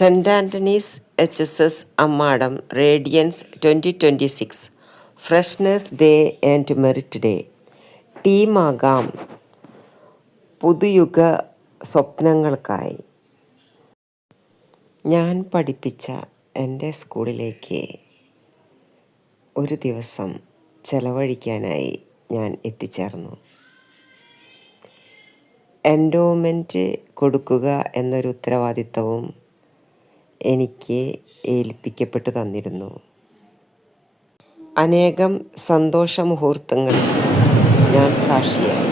Cent Antony's HSS Ammadam radiance 2026 freshness day and merit day. ടീമാകാം പുതുയുഗ സ്വപ്നങ്ങൾക്കായി. ഞാൻ പഠിപ്പിച്ച എൻ്റെ സ്കൂളിലേക്ക് ഒരു ദിവസം ചെലവഴിക്കാനായി ഞാൻ എത്തിച്ചേർന്നു. എൻഡോമെൻറ്റ് കൊടുക്കുക എന്നൊരു ഉത്തരവാദിത്തവും എനിക്ക് ഏൽപ്പിക്കപ്പെട്ടു തന്നിരുന്നു. അനേകം സന്തോഷ മുഹൂർത്തങ്ങളിൽ ഞാൻ സാക്ഷിയായി.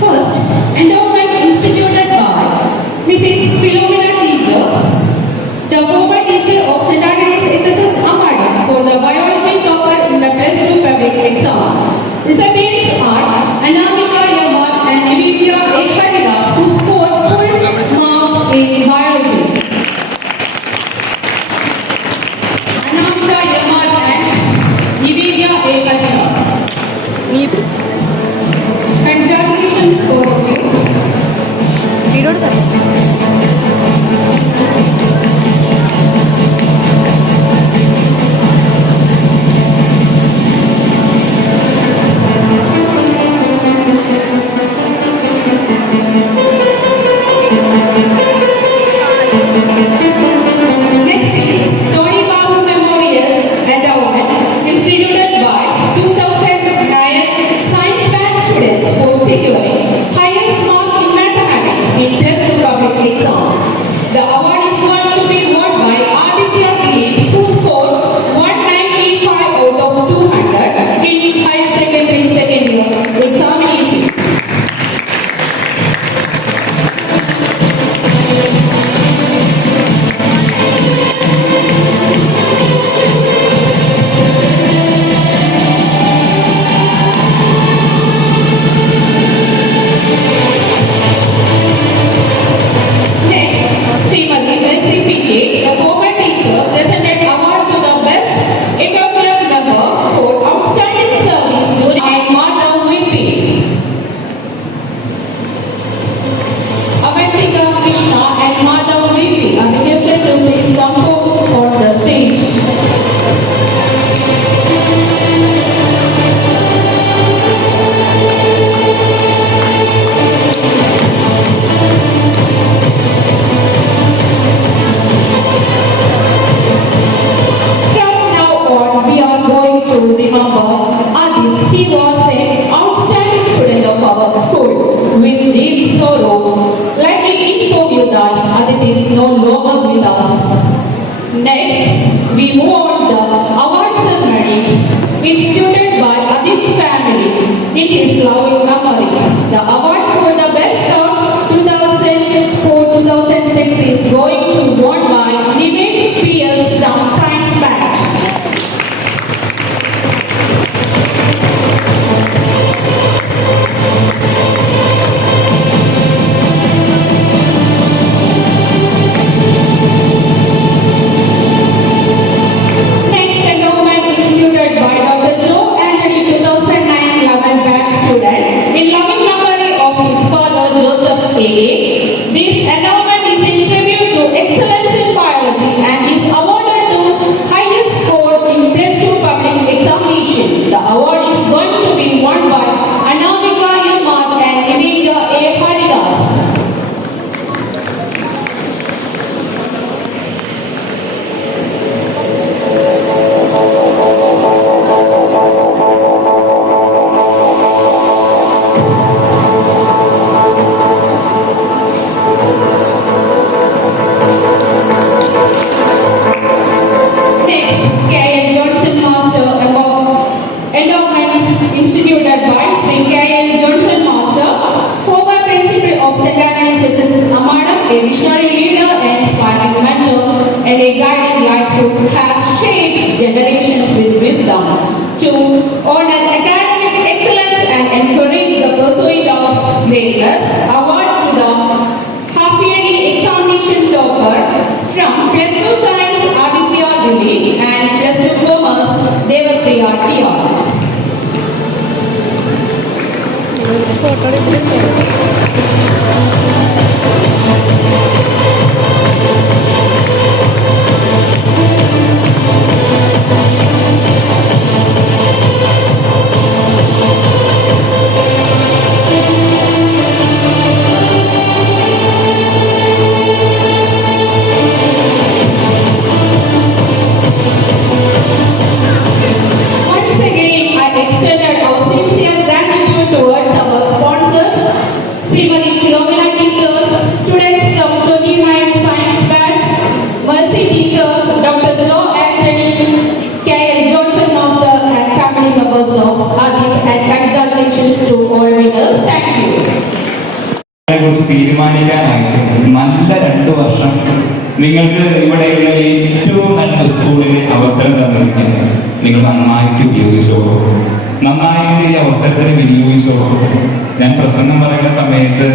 First, endowment instituted by Mrs. Philomena teacher, the former teacher of St. Agnes HSS Amadam for the biology topper in the +2 public exam. Recipients are Anamika Yamar and Nivitya Ekaridas, who scored full marks in biology. Anamika Yamar and Nivitya Ekaridas. Congratulations both of you. Next is Tony Babu Memorial Endowment, instituted by 2009 science batch students for securing highest mark in mathematics in +2 public exam. The award is going to be won by Aditya Dilip, who scored 195 out of 200 in higher secondary second year examination. Srimati Elsie P.K., a former teacher, presented award to the best inaugural member for outstanding service during and Madhav VP. Avantika Krishna and Madhav VP are requested to please come forward on the stage. From now on, we are going to remember Adit. He was an outstanding student of our school with deep sorrow. Let me inform you that Adit is no longer with us. Next, we move on the award ceremony instituted by Adit's family in his loving memory. The award for the best of 2004-2006 is going to be won by Nivet P.S. from Science Batch. Next, endowment instituted by Dr. Joe Anthony, 2009-11 batch student, in loving memory of his father Joseph A.A. This endowment is in tribute to excellence in biology and is awarded to highest score in +2 public examination. The award is going to be won by Anamika Yamar and Nivitya A. Haridas. Next, K.L. Johnson Master Endowment instituted by Sri K.L. Johnson Master, former principal of St. Agnes HSS Amadam, a visionary leader and inspiring mentor, and a guiding light who has shaped generations with wisdom to honor academic excellence and encourage the pursuit of greatness. Award to the half-yearly examination topper from +2 Science Aditya Dilip and +2 Commerce Devapriya T.R. Photo എടുത്തിട്ടുണ്ട്. Once again, I extended our sincere gratitude towards our sponsors, Srimati Philomena teacher, students from 29 science batch, Mercy teacher, Dr. Joe Anthony, KL Johnson master, and family members of Adit, and congratulations to all winners. Thank you. കുറിച്ച് തീരുമാനിക്കാനായിട്ട് നല്ല 2 വർഷം നിങ്ങൾക്ക് ഇവിടെയുള്ള ഏറ്റവും നല്ല സ്കൂളിന് അവസരം തന്നിരിക്കുന്നത് നിങ്ങൾ നന്നായിട്ട് ഉപയോഗിച്ചോളൂ, നന്നായിട്ട് ഈ അവസരത്തിന് വിനിയോഗിച്ചോളൂ. ഞാൻ പ്രസംഗം പറയുന്ന സമയത്ത്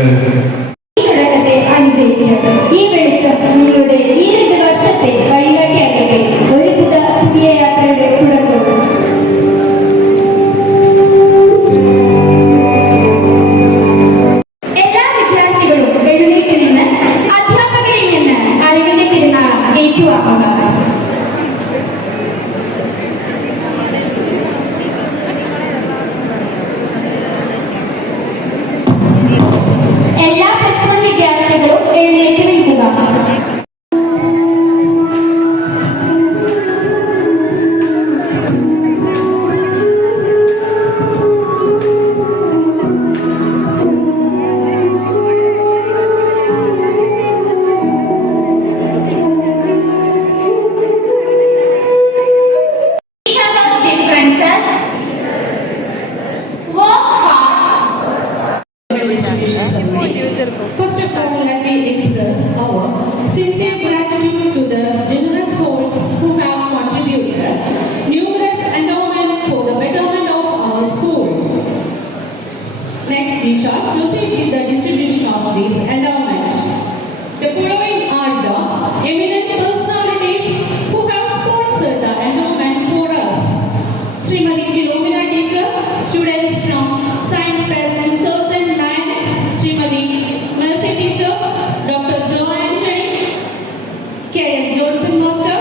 ഈ വെളിച്ചം നിങ്ങളുടെ ഈ 2 വർഷത്തെ വഴികാട്ടിയാകട്ടെ, ഒരു പുതിയ യാത്രയുടെ തുടക്കവും. എല്ലാ വിദ്യാർത്ഥികളും എഴുന്നേറ്റ് നിന്ന് അധ്യാപകരിൽ നിന്ന് അറിവിന്റെ തിരുനാളം ഏറ്റുവാങ്ങുക. എല്ലാ +1 വിദ്യാർത്ഥികളും എഴുന്നേറ്റ് നിൽക്കുക. Each of us differences, work hard. First of all, let me express our sincere gratitude to the generous souls who have contributed numerous endowment for the betterment of our school. Next, we shall proceed with the distribution of this endowment. The following are the eminent personalities who have sponsored the endowment for us. Srimati Philomena teacher, students from Science Fair 2009, Srimati Mercy teacher, Dr. Joe Anthony, KL Johnson master,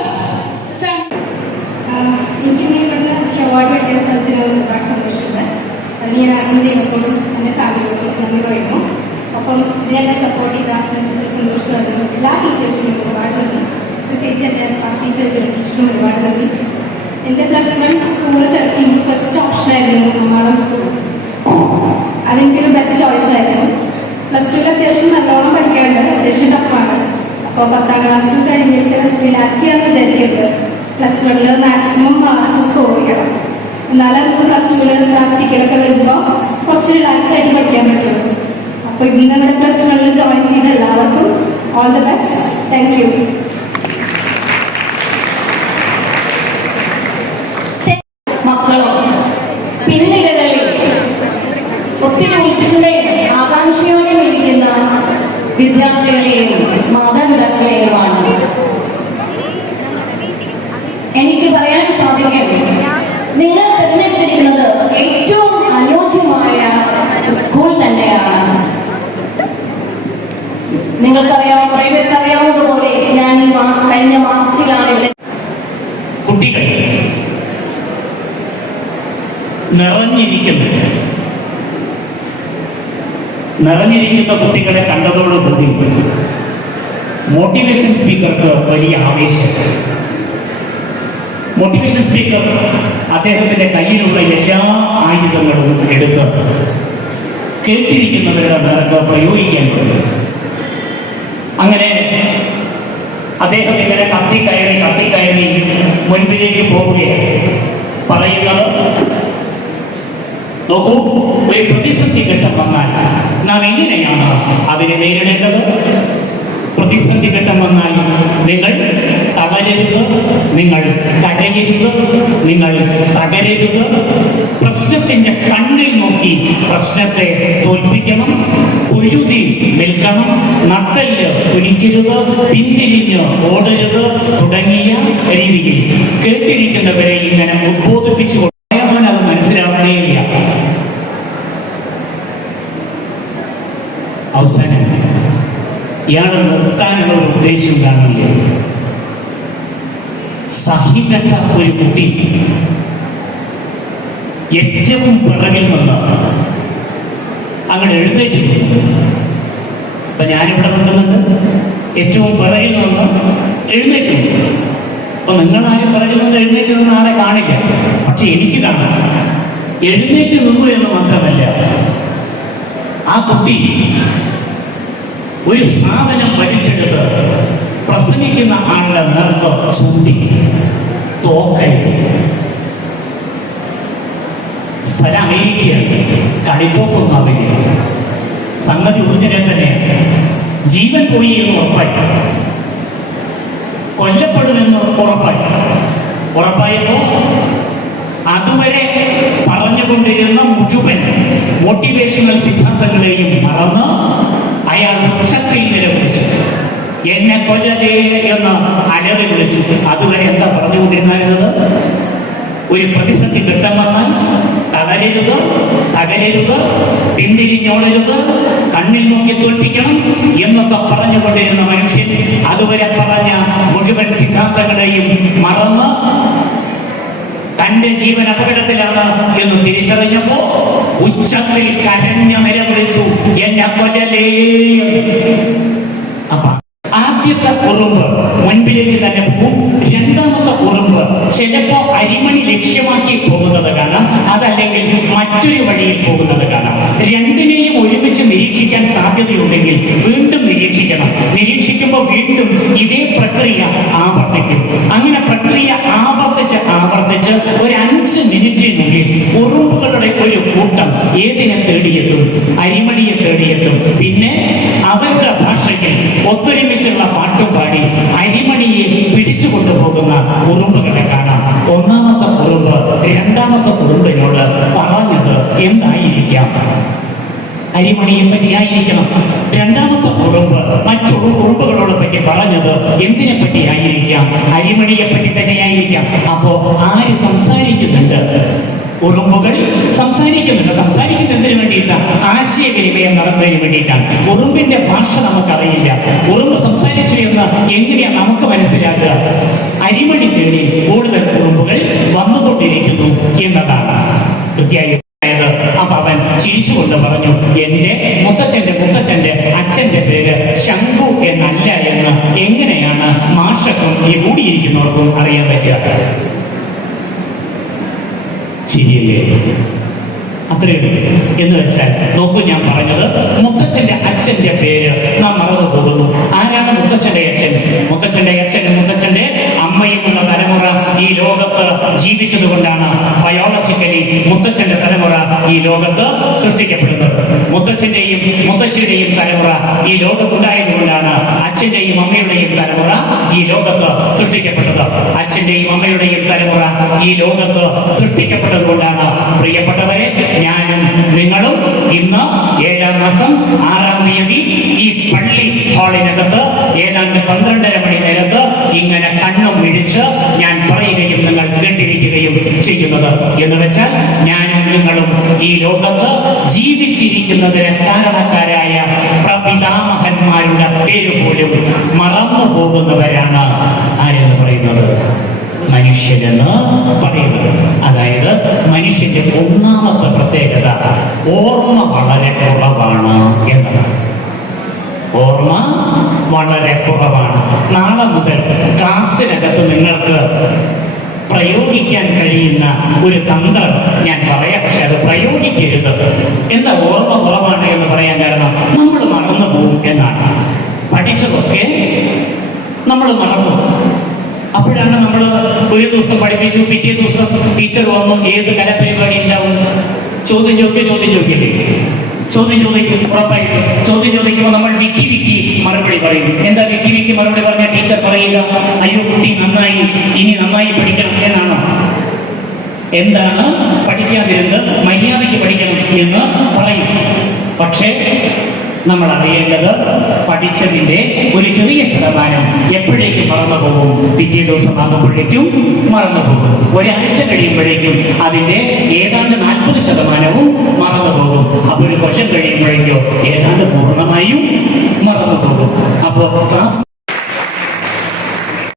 എനിക്ക് ഇവിടുന്ന് ഈ award മേടിക്കാൻ സാധിച്ചതിൽ ഒരുപാട് സന്തോഷമുണ്ട്. അതിന് ഞാൻ ആദ്യം ദൈവത്തോടും എൻ്റെ ഫാമിലിയോടും നന്ദി പറയുന്നു. ഒപ്പം ഇതിനെന്നെ സപ്പോർട്ട് ചെയ്ത പ്രിൻസിപ്പൽ സന്തോഷ് സാറിനും എല്ലാ ടീച്ചേഴ്സിനും ഒരുപാട് നന്ദി. പ്രത്യേകിച്ച് എൻ്റെ ക്ലാസ് ടീച്ചർ ടീച്ചറിനും ഒരുപാട് നന്ദി. എൻ്റെ +1 സ്കൂൾ സെലക്ട് ചെയ്യുമ്പോൾ ഫസ്റ്റ് ഓപ്ഷനായിരുന്നു മമ്മാളം സ്കൂൾ. അതെനിക്കൊരു ബെസ്റ്റ് ചോയ്സ് ആയിരുന്നു. +2 അത്യാവശ്യം നല്ലോണം പഠിക്കാറുണ്ട്, അത്യാവശ്യം ടഫാണ്. അപ്പോൾ 10ാം ക്ലാസ് കഴിഞ്ഞിട്ട് റിലാക്സ് ചെയ്യാമെന്ന് വിചാരിക്കരുത്. +1 മാക്സിമം മാർക്ക് സ്കോർ ചെയ്യണം. എന്നാലും നമുക്ക് +2 പ്രാക്ടിക്കലൊക്കെ വരുമ്പോൾ കുറച്ച് റിലാക്സ് ആയിട്ട് പഠിക്കാൻ പറ്റുള്ളൂ. അപ്പോൾ ഇന്ന് നമ്മുടെ +1 ജോയിൻ ചെയ്ത എല്ലാവർക്കും all the best. Thank you. മക്കളും പിന്നിലകളിൽ ഒത്തിരി ഉൾപ്പെടുകയും ആകാംക്ഷയോടെയും ഇരിക്കുന്ന വിദ്യാർത്ഥികളെയും മാതാപിതാക്കളെയുമാണ് എനിക്ക് പറയാൻ സാധിക്കും. നിങ്ങൾ തിരഞ്ഞെടുത്തിരിക്കുന്നത് ഏറ്റവും അനുയോജ്യമായ സ്കൂൾ തന്നെയാണ്. നിങ്ങൾക്കറിയാം, പ്രൈവറ്റ് അറിയാവുന്നതുപോലെ ഞാൻ ഈ കഴിഞ്ഞ മാർച്ചിലാണ് കുട്ടികൾ നിറഞ്ഞിരിക്കുന്ന കുട്ടികളെ കണ്ടതോടുകൂടി മോട്ടിവേഷൻ സ്പീക്കർക്ക് വലിയ ആവേശം. മോട്ടിവേഷൻ സ്പീക്കർ അദ്ദേഹത്തിന്റെ കയ്യിലുള്ള എല്ലാ ആയുധങ്ങളും എടുത്ത് കേട്ടിരിക്കുന്നവരുടെ നേർക്ക് പ്രയോഗിക്കാൻ കഴിയും. അങ്ങനെ അദ്ദേഹം ഇങ്ങനെ കത്തിക്കയറി മുൻപിലേക്ക് പോവുകയാണ്. പറയുന്നത്, നോക്കൂ, ഒരു പ്രതിസന്ധി ഘട്ടം വന്നാൽ നാം എങ്ങനെയാണ് അതിനെ നേരിടേണ്ടത്? പ്രതിസന്ധി ഘട്ടം വന്നാൽ നിങ്ങൾ തളരരുത്, നിങ്ങൾ കരയരുത്, നിങ്ങൾ തകരരുത്. പ്രശ്നത്തിന്റെ കണ്ണിൽ നോക്കി പ്രശ്നത്തെ തോൽപ്പിക്കണം. പൊരുതി നിൽക്കണം. നട്ടല് കുനിക്കരുത്, പിന്തിരിഞ്ഞ് ഓടരുത് തുടങ്ങിയ രീതിയിൽ കേട്ടിരിക്കുന്നവരെ ഇങ്ങനെ ഉദ്ബോധിപ്പിച്ചു. അത് മനസ്സിലാവുകയില്ല. അവസാനം ഇയാളെ നിർത്താനുള്ള ഒരു ഉദ്ദേശം കാണില്ല. സഹികെട്ട ഒരു കുട്ടി ഏറ്റവും പിറകിൽ നിന്ന് അങ്ങനെ എഴുന്നേറ്റ്. അപ്പൊ ഞാനിവിടെ നിൽക്കുന്നുണ്ട്, ഏറ്റവും പിറകിൽ നിന്ന് എഴുന്നേറ്റ്. അപ്പൊ നിങ്ങളാരും പിറകിൽ നിന്ന് എഴുന്നേറ്റ് നിന്ന് ആളെ കാണില്ല, പക്ഷെ എനിക്ക് കാണാം. എഴുന്നേറ്റ് നിന്നു എന്ന് മാത്രമല്ല, ആ കുട്ടി ഒരു സാധനം വലിച്ചെടുത്ത് പ്രസംഗിക്കുന്ന ആളുടെ നേർക്ക് ചൂണ്ടി. തോക്കൈ. സ്ഥലം അമേരിക്കയാണ്, കളിത്തോക്കൊന്നാവില്ല. സംഗതി ഒറിജിനൽ തന്നെയാണ്. ജീവൻ പോയി എന്ന് ഉറപ്പായി, കൊല്ലപ്പെടുമെന്ന് ഉറപ്പായപ്പോ അതുവരെ പറഞ്ഞുകൊണ്ടിരുന്ന മുഴുവൻ മോട്ടിവേഷണൽ സിദ്ധാന്തങ്ങളെയും മറന്ന് അയാൾ ഉച്ചത്തിൽ നിലവിളിച്ചു. എന്നെ കൊല്ലലേ എന്ന് അലറി വിളിച്ചു. അതുവരെ എന്താ പറഞ്ഞുകൊണ്ടിരുന്നത്? ഒരു പ്രതിസന്ധി ഘട്ടം വന്നാൽ തകരരുത്, പിന്തിരിഞ്ഞോടരുത്, കണ്ണിൽ നോക്കി തോൽപ്പിക്കണം എന്നൊക്കെ പറഞ്ഞുകൊണ്ടിരുന്ന മനുഷ്യൻ അതുവരെ പറഞ്ഞ മുഴുവൻ സിദ്ധാന്തങ്ങളെയും മറന്ന് തന്റെ ജീവൻ അപകടത്തിലാണ് എന്ന് തിരിച്ചറിഞ്ഞപ്പോ ഉച്ചത്തിൽ കരഞ്ഞു നിലവിളിച്ചു, എന്നെ കൊല്ലലേ. അപ്പൊ ആദ്യത്തെ ഉറുമ്പ് മുൻപിലേക്ക് തന്നെ പോകും. രണ്ടാമത്തെ ഉറുമ്പ് ചിലപ്പോ അരിമണി ലക്ഷ്യമാക്കി പോകുന്നത് കാണാം, അതല്ലെങ്കിൽ മറ്റൊരു വഴിയിൽ പോകുന്നത് കാണാം. രണ്ടിനെയും ഒരുമിച്ച് നിരീക്ഷിക്കാൻ സാധ്യതയുണ്ടെങ്കിൽ വീണ്ടും നിരീക്ഷിക്കണം. നിരീക്ഷിക്കുമ്പോൾ വീണ്ടും ഇതേ പ്രക്രിയ ആവർത്തിക്കും. അങ്ങനെ പ്രക്രിയ ആവർത്തിച്ച് ഒരു 5 മിനിറ്റിനുള്ളിൽ ഉറുമ്പുകളുടെ ഒരു കൂട്ടം ഏതിനെ തേടിയെത്തും? അരിമണിയെ തേടിയെത്തും. പിന്നെ അവരുടെ ഭാഷയിൽ ഒത്തൊരുമിച്ചുള്ള പാട്ടും പാടി അരിമണിയെ പിടിച്ചു കൊണ്ടുപോകുന്ന ഉറുമ്പുകളെ കാണാം. ഒന്നാമത്തെ ഉറുമ്പ് രണ്ടാമത്തെ ഉറുമ്പിനോട് പറഞ്ഞത് എന്തായിരിക്കാം? അരിമണിയെ പറ്റിയായിരിക്കണം. രണ്ടാമത്തെ ഉറുമ്പ് മറ്റു ഉറുമ്പുകളോട് പറ്റി പറഞ്ഞത് എന്തിനെ പറ്റിയായിരിക്കാം? അരിമണിയെ പറ്റി തന്നെയായിരിക്കാം. അപ്പോ ആര് സംസാരിക്കുന്നുണ്ട്? ഉറുമ്പുകൾ സംസാരിക്കുന്നത് എന്തിനു വേണ്ടിയിട്ടാണ്? ആശയവിനിമയം നടന്നതിന് വേണ്ടിയിട്ടാണ്. ഉറുമ്പിന്റെ ഭാഷ നമുക്കറിയില്ല. ഉറുമ്പ് സംസാരിച്ചു എന്ന് എങ്ങനെയാ നമുക്ക് മനസ്സിലാക്കുക? അരിമണി തേടി കൂടുതൽ ഉറുമ്പുകൾ വന്നുകൊണ്ടിരിക്കുന്നു എന്നതാണ് കൃത്യമായി. അപ്പൊ അവൻ ചിരിച്ചുകൊണ്ട് പറഞ്ഞു, എന്റെ മുത്തച്ഛന്റെ അച്ഛന്റെ പേര് ശംഖു എന്നല്ല എന്ന് എങ്ങനെയാണ് മാഷക്കും ഈ കൂടിയിരിക്കുന്നവർക്കും അറിയാൻ പറ്റുക? ശരിയല്ലേ? അത്രയുള്ളൂ. എന്ന് വെച്ചാൽ നോക്കൂ, ഞാൻ പറഞ്ഞത് മുത്തച്ഛന്റെ അച്ഛന്റെ പേര് നാം മറന്നു പോകുന്നു. ആരാണ് മുത്തച്ഛന്റെ അച്ഛൻ? മുത്തച്ഛന്റെ അച്ഛനും മുത്തച്ഛന്റെ അമ്മയും എന്ന തലമുറ ഈ ലോകത്ത് ജീവിച്ചത് കൊണ്ടാണ് ബയോളജിക്കലി മുത്തച്ഛന്റെ തലമുറ ഈ ലോകത്ത് സൃഷ്ടിക്കപ്പെടുന്നത്. മുത്തച്ഛന്റെയും മുത്തശ്ശിയുടെയും തലമുറ ഈ ലോകത്തുണ്ടായത് കൊണ്ടാണ് അച്ഛന്റെയും അമ്മയുടെയും തലമുറ ഈ ലോകത്ത് സൃഷ്ടിക്കപ്പെട്ടത്. അച്ഛന്റെയും അമ്മയുടെയും തലമുറ ഈ ലോകത്ത് സൃഷ്ടിക്കപ്പെട്ടത് കൊണ്ടാണ് പ്രിയപ്പെട്ടവരെ ഞാനും നിങ്ങളും ഇന്ന് 7-ാം മാസം 6-ാം തീയതി ഈ പള്ളി ഹാളിനകത്ത് ഏതാണ്ട് 12:30 മണി നേരത്ത് ഇങ്ങനെ കണ്ണും മിഴിച്ച് ഞാൻ പറയുകയും നിങ്ങൾ കേട്ടിരിക്കുകയും ചെയ്യുന്നത്. എന്ന് വെച്ചാൽ ഞാനും നിങ്ങളും ഈ ലോകത്ത് ജീവിച്ചിരിക്കുന്നതിന് കാരണക്കാരായ പ്രപിതാമഹന്മാരുടെ പേര് പോലും മറന്നു പോകുന്നവരാണ് ആരെന്ന് പറയുന്നത്? മനുഷ്യനെന്ന് പറയുന്നത്. അതായത് മനുഷ്യന്റെ ഒന്നാമത്തെ പ്രത്യേകത ഓർമ്മ വളരെ കുറവാണ് എന്നതാണ്. ഓർമ്മ വളരെ കുറവാണ്. നാളെ മുതൽ ക്ലാസ്സിനകത്ത് നിങ്ങൾക്ക് പ്രയോഗിക്കാൻ കഴിയുന്ന ഒരു തന്ത്രം ഞാൻ പറയാം, പക്ഷെ അത് പ്രയോഗിക്കരുത്. എന്താ ഓർമ്മ കുറവാണ് എന്ന് പറയാൻ കാരണം? നമ്മൾ മറന്നു പോകും എന്നാണ്. പഠിച്ചതൊക്കെ നമ്മൾ മറന്നു. അപ്പോഴാണ് നമ്മൾ ഒരു ദിവസം പഠിപ്പിച്ചു, പിറ്റേ ദിവസം ടീച്ചർ വന്നു, ഏത് കലാപരിപാടി ഉണ്ടാവും? ചോദ്യം ചോദിക്കില്ലേ? ചോദ്യം ചോദിക്കും, ഉറപ്പായിട്ടും. ചോദ്യം ചോദിക്കുമ്പോൾ നമ്മൾ വിക്കി മറുപടി പറയും. എന്താ വിക്കി മറുപടി പറഞ്ഞ ടീച്ചർ പറയുക? അയ്യോ കുട്ടി നന്നായി, ഇനി നന്നായി പഠിക്കണം എന്നാണോ? എന്താണ് പഠിക്കാതിരുന്നത്? മര്യാദയ്ക്ക് പഠിക്കണം എന്ന് പറയും. പക്ഷേ നമ്മൾ അറിയേണ്ടത് പഠിച്ചതിന്റെ ഒരു ചെറിയ ശതമാനം എപ്പോഴേക്കും മറന്നു പോകും? പിറ്റേ ദിവസം ആകുമ്പോഴേക്കും മറന്നു പോകും. ഒരാഴ്ച കഴിയുമ്പോഴേക്കും അതിന്റെ ഏതാണ്ട് 40% മറന്നു പോകും. അപ്പൊ ഒരു കൊല്ലം കഴിയുമ്പോഴേക്കോ ഏതാണ്ട് പൂർണ്ണമായും മറന്നു പോകും. അപ്പോൾ ക്ലാസ്